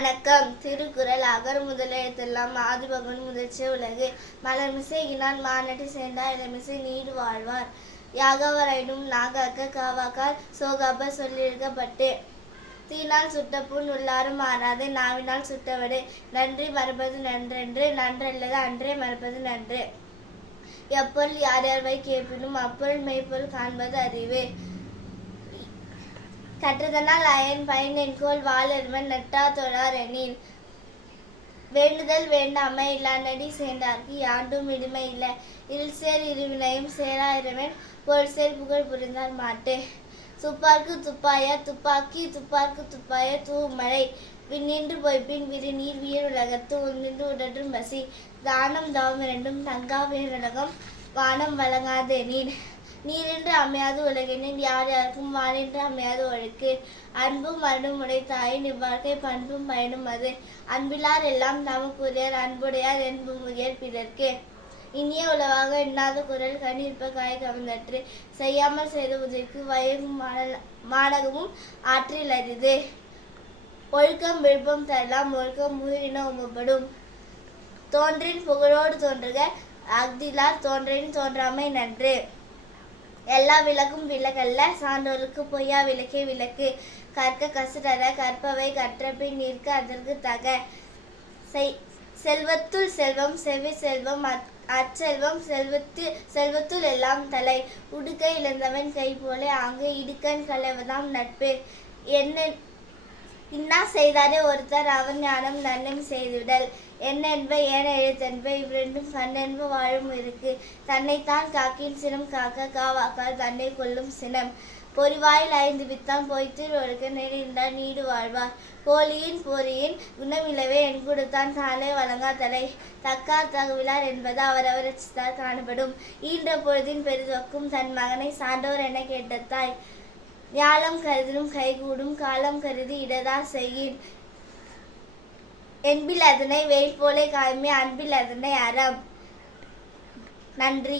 வணக்கம். திருக்குறள். அகர முதல எழுத்தெல்லாம் ஆதிபகவன் முதற்றே உலகு. மலர்மிசை இனான் மாநாட்டு சேர்ந்தார் இளமிசை நீடு வாழ்வார். யாகவரைனும் நாகாக்க காவாக்கால் சோகாப்ப சொல்லியிருக்கப்பட்டு தீனால் சுட்ட புண் உள்ளாரும் ஆறாதே நாவினால் சுட்டவடு. நன்றி மறப்பது நன்றென்று நன்றல்லது அன்றே மறப்பது நன்று. எப்பொருள் யார் யார்வை கேட்பினும் அப்பொருள் மெய்ப்பொருள் காண்பது அறிவு. கற்றதனால் அயன் பயன் என்கோள் வாளர்வன் நட்டா தொழார் எனில். வேண்டுதல் வேண்டாமை இல்லானடி சேர்ந்தார்க்கு யாண்டும் இடுமை இல்லை. இருள்சேர் இருவினையும் சேரா இறைவன் பொருள்சேர் புகழ் புரிந்தார் மாட்டு. துப்பார்க்கு துப்பாய துப்பாக்கி துப்பார்க்கு துப்பாய தூமழை. விண்ணின்று பொய்ப்பின் விரிநீர் வீர் உலகத்து உள்நின்று உடற்றும் பசி. தானம் தவம் இரண்டும் தங்கா வேறுலகம் வானம் வழங்காதே நீர். நீரின்று அமையாது உலகினில் யார் யாருக்கும் வானின்று அமையாது ஒழுக்கு. அன்பும் மருடும் உடைத்தாயின் இவ்வாழ்க்கை பண்பும் பயனும் அது. அன்பிலார் எல்லாம் தமக்குரியர் அன்புடையார் என்பும் உயர் பிறர்க்கு. இனிய உளவாக எண்ணாத குரல் கண்ணிற்ப காய் கவர்ந்தற்று. செய்யாமல் செய்த உதவிக்கு வயகும் மானகமும் ஆற்றில் அரிது. ஒழுக்கம் விழுப்பம் தரலாம் ஒழுக்கம் உயிரின உமப்படும். தோன்றின் புகழோடு தோன்றுக அஃதிலார் தோன்றின் தோன்றாமை நன்று. எல்லா விளக்கும் விளக்கல்ல சான்றோருக்கு பொய்யா விளக்கே விளக்கு. கற்க கசடற கற்பவை கற்றபின் நிற்க அதற்கு தக. செல்வத்துள் செல்வம் செவ்வி செல்வம் அச்செல்வம் செல்வத்துள் எல்லாம் தலை. உடுக்கை இழந்தவன் கை போல அங்கு இடுக்கண் களைவதாம் நட்பு. இன்னா செய்தாரே ஒருத்தர் அவன் ஞானம் நன்னம் செய்துவிடல். என்னென்ப ஏன எழுத்தென்ப இவ்விரண்டும் கண்ணென்ப வாழும் இருக்கு. தன்னைத்தான் காக்கின் சினம் காக்க காவாக்கால் தன்னை கொள்ளும் சினம். பொறிவாயில் 5 வித்தான் பொய்த்தில் ஒழுக்க நெறிந்தார் நீடு வாழ்வார். போலியின் பொறியின் குணமிலவே என் கொடுத்தான் தானே வழங்கா தலை. தக்கார் தகவிலார் என்பது அவரவர் ரசித்தார் காணப்படும். ஈன்ற பொழுதின் பெரிதொக்கும் தன் மகனை சான்றோர் என கேட்ட தாய். ஞாலம் கருதினும் கைகூடும் காலம் கருதி இடதா செய்யின். என்பில் அதனை வெயில் போலே காய்மை அன்பில் அதனை அறம். நன்றி.